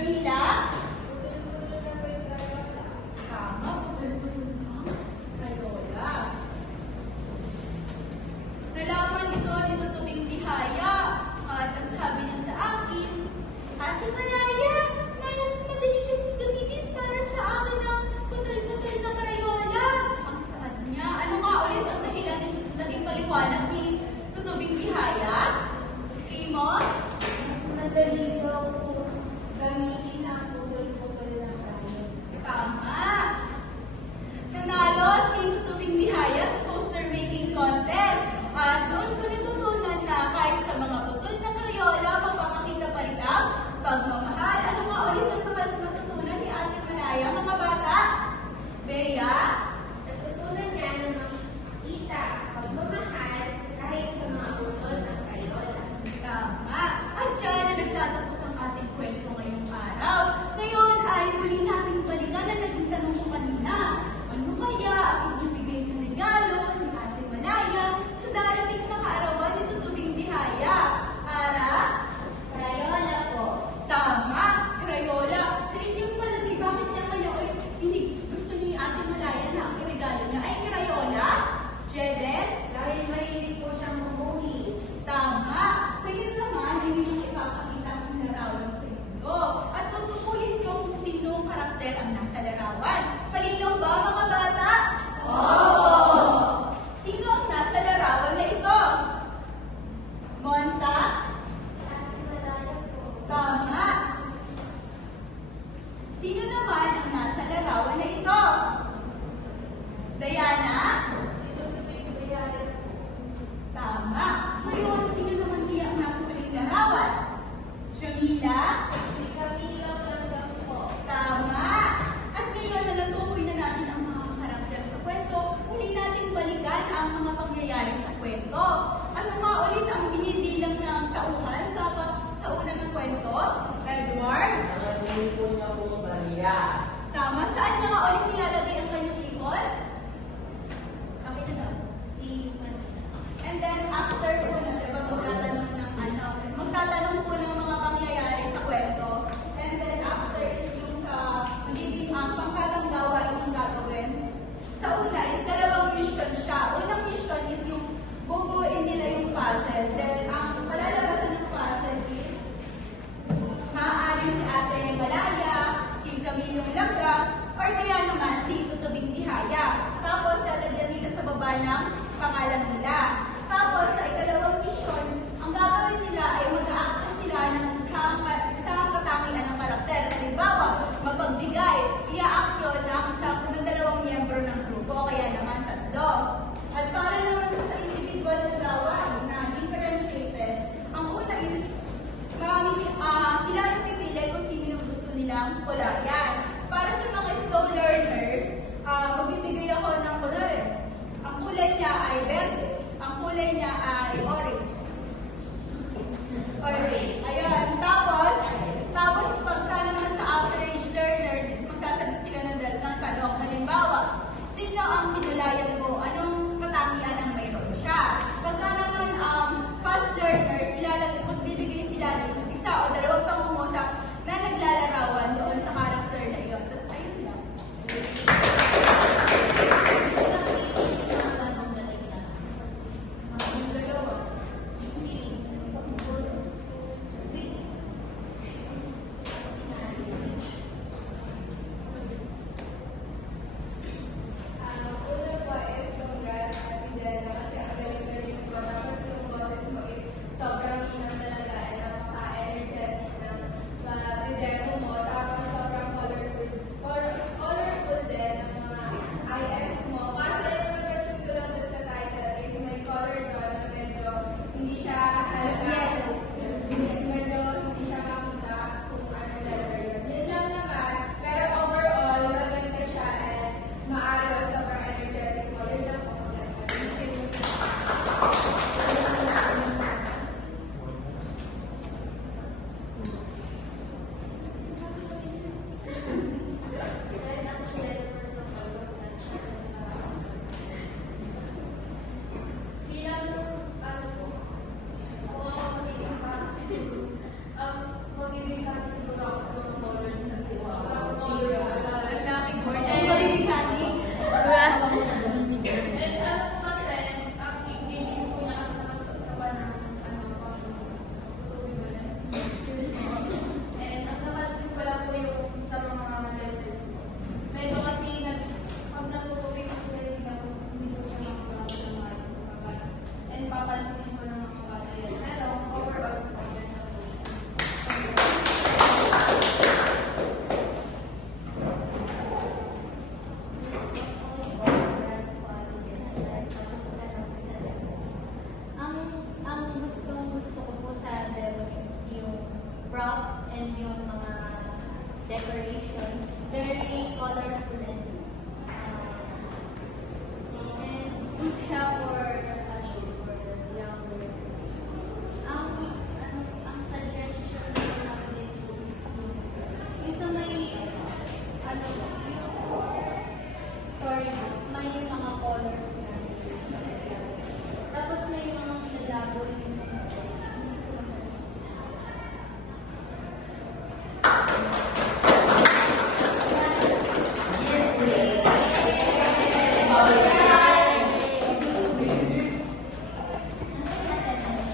Danila? Tama, putol-putol ng Crayola. Nalaman ito ni Tutubing Bihaya at ang sabi niya sa akin, Ate Malaya, mas madali kasi gamitin para sa akin ang putol-putol na Crayola. Ang saad niya, ano nga ulit ang dahilan naging paliwanag ni Tutubing Bihaya? Primo? Mas madali daw po gamitin ang putol-putol na Crayola. Tama! Nanalo si Tutubing Bihaya sa poster making contest. At doon ko natutunan na kahit sa mga putol na Crayola, mapapakita pa rin ang pagmamahal. Ano nga ulit ang natutunan ni Ate Malaya, mga bata? Bea? Natutunan niya na makikita pagmamahal kahit sa mga putol ng Crayola. Tama! At dyan na nagtatapos ang ating kwento ngayong araw. Ngayon ay muli nating balikan na naging tanong ko kanina. Ano kaya ang ibibigay na regalo ni Ate Malaya sa darating na kaarawan ni Tutubing Bihaya? Ara? Crayola po. Tama! Crayola! Sa inyong palagay, bakit niya kayo ay hindi gusto ni Ate Malaya na decorations, very colorful and good siya for young learners. Ang suggestion ko lang dito is isa may yung storybook, may mga colors na. Tapos may mga syllable yung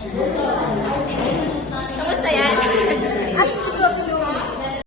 Siguro.